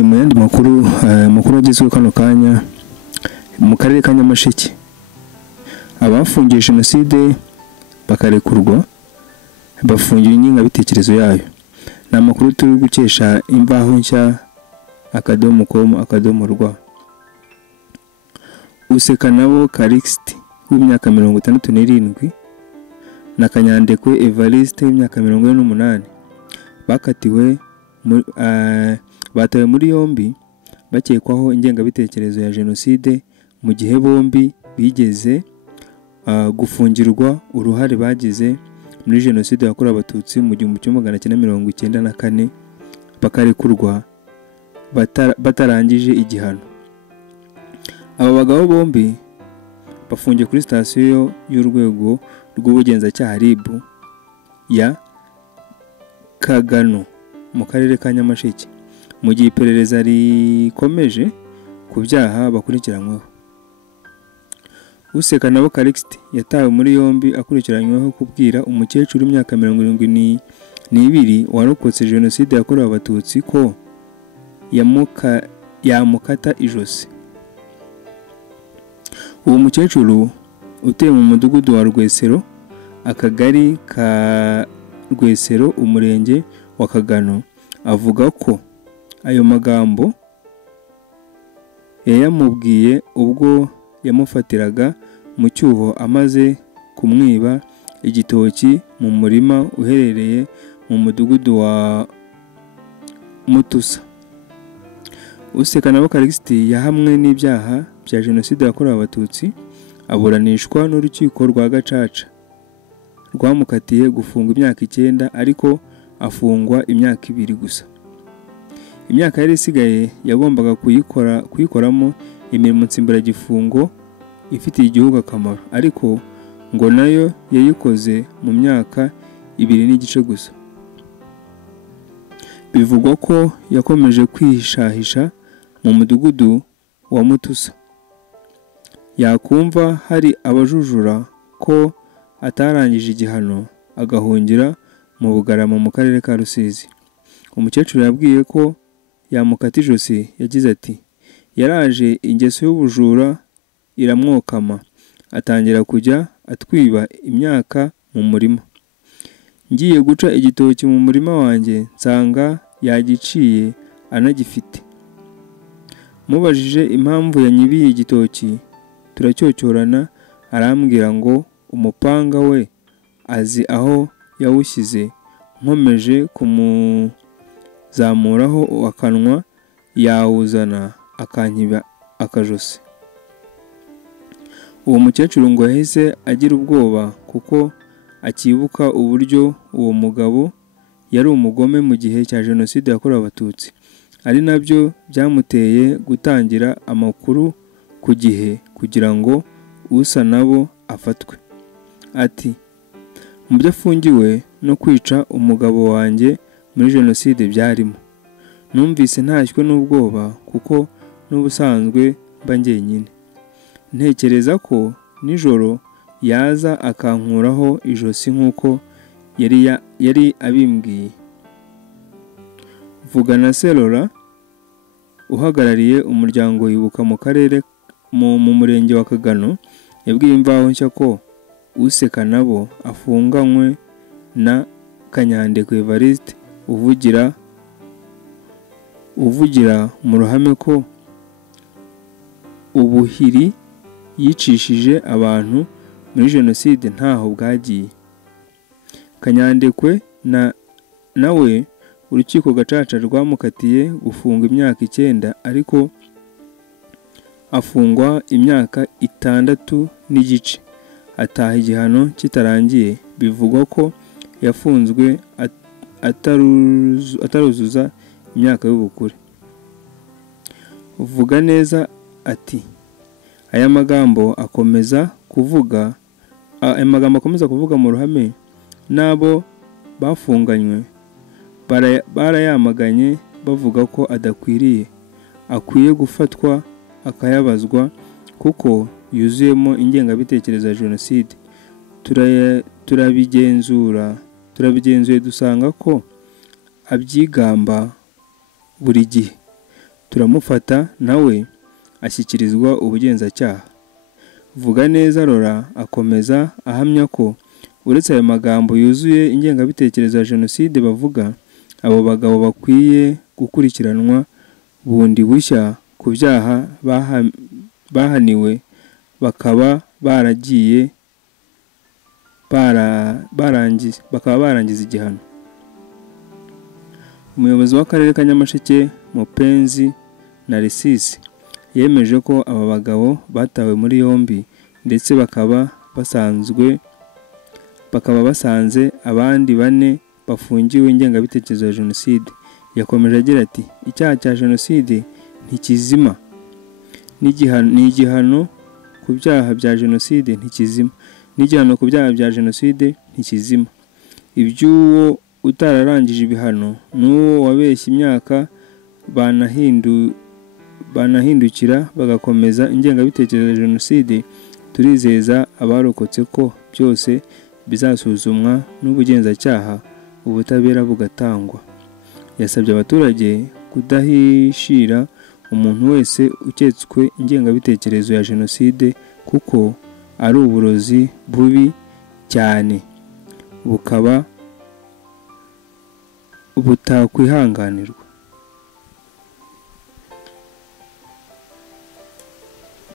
mu yandi makuru agezweho kano kanya mu karere ka Nyamasheke abafungiye jenoside bakarekurwa bafungiwe ingengabitekerezo yayo. Ni amakuru turi gukesha Imvaho Nshya /com/rwa. Usekanabo Calixte w'imyaka 67 na Kanyandekwe Evariste w'imyaka 48 bakatiwe batawe muri yombi bakekwaho ingengabitekerezo ya jenoside mu gihe bombi bigeze gufungirwa uruhare bagize muri jenoside yakorewe abatutsi mu 1994 bakarekurwa batarangije igihano. Aba bagabo bombi bafungiye kuri sitasiyo y'urwego rw'ubugenzacyaha RIB ya Kagano mu karere ka Nyamasheke mu gihe iperereza rikomeje ku byaha bakurikiranyweho. Usekanabo Calixte yatawe muri yombi akurikiranyweho kubwira umukecuru w'imyaka 72 warokotse jenoside yakorewe abatutsi ko yamukata ijosi. Uwo mukecuru utuye mu mudugudu wa Rwesero, akagari ka Rwesero, umurenge wa Kagano, avuga ko ayo magambo yayamubwiye ubwo yamufatiraga mu cyuho amaze kumwiba igitoki mu murima uherereye mu mudugudu wa Mutusa. Usekanabo Calixte yahamwe n'ibyaha bya jenoside yakorewe abatutsi aburanishwa n'urukiko rwa Gacaca rwamukatiye gufunga imyaka 9 ariko afungwa imyaka 2 gusa. Imyaka yari isigaye yagombaga kuyikoramo imirimo nsimburagifungo ifitiye igihugu akamaro, ariko ngo nayo yayikoze mu myaka 2 n'igice gusa. Bivugwa ko yakomeje kwihishahisha mu mudugudu wa Mutusa, yakumva hari abajujura ko atarangije igihano agahungira mu Bugarama mu karere ka Rusizi. Umukecuru yabwiye ko yamukata ijosi, yagize ati yaraje ingeso y'ubujura iramwokama atangira kujya atwiba imyaka mu murima. Ngiye guca igitoki mu murima wanjye nsanga yagiciye anagifite. Mubajije impamvu yanyibiye igitoki turacyocyorana, arambwira ngo umupanga we azi aho yawushyize. Nkomeje kumuzamuraho akanwa yawuzana akanyiba akajosi. Uwo mukecuru ngo yahise agira ubwoba kuko akibuka uburyo uwo mugabo yari umugome mu gihe cya jenoside yakorewe abatutsi, ari nabyo byamuteye gutangira amakuru ku gihe kugira ngo usa nabo afatwe. Ati mu byo afungiwe no kwica umugabo wanjye muri jenoside byarimo. Numvise ntashywe n'ubwoba kuko n'ubusanzwe mba njyenyine. Ntekereza ko nijoro yaza akankuraho ijosi nk'uko yari abimbwiye. Vugana Selora uhagarariye umuryango Ibuka mu karere mu murenge wa Kagano yabwiye Imvaho Nshya ko Usekanabo afunganywe na Kanyandekwe Evariste uvugira mu ruhame ko ubuhiri yicishije abantu muri jenoside ntaho bwagiye. Kanyandekwe nawe urukiko Gacaca rwamukatiye gufunga imyaka 9 ariko afungwa imyaka 6 n'igice ataha igihano kitarangiye. Bivugwa ko yafunzwe ataruzuza imyaka y'ubukure. Uvuga neza ati aya magambo akomeza kuvuga mu ruhame nabo bafunganywe barayamaganye bavuga ko adakwiriye, akwiye gufatwa akayabazwa kuko yuzuyemo ingengabitekerezo ya jenoside. turabigenzuye dusanga ko abyigamba buri gihe turamufata nawe ashyikirizwa ubugenzacyaha. Vuganeza Laurent akomeza ahamya ko uretse ayo magambo yuzuye ingengabitekerezo ya jenoside bavuga, abo bagabo bakwiye gukurikiranwa bundi bushya ku byaha bahaniwe, bakaba barangiza igihano. Umuyobozi w'akarere ka Nyamasheke Mupenzi Narcisse yemeje ko aba bagabo batawe muri yombi ndetse bakaba basanze abandi 4 bafungiwe ingengabitekerezo ya jenoside. Yakomeje agira ati icyaha cya jenoside ntikizima, n'igihano ku byaha bya jenoside ntikizima, n'igihano ku byaha bya jenoside ntikizima. Iby'uwo utararangije ibihano n'uwo wabeshye imyaka banahindukira bagakomeza ingengabitekerezo ya jenoside, turizeza abarokotse ko byose bizasuzumwa n'ubugenzacyaha, ubutabera bugatangwa. Yasabye abaturage kudahishira umuntu wese uketswe ingengabitekerezo ya jenoside kuko ari uburozi bubi cyane bukaba butakwihanganirwa.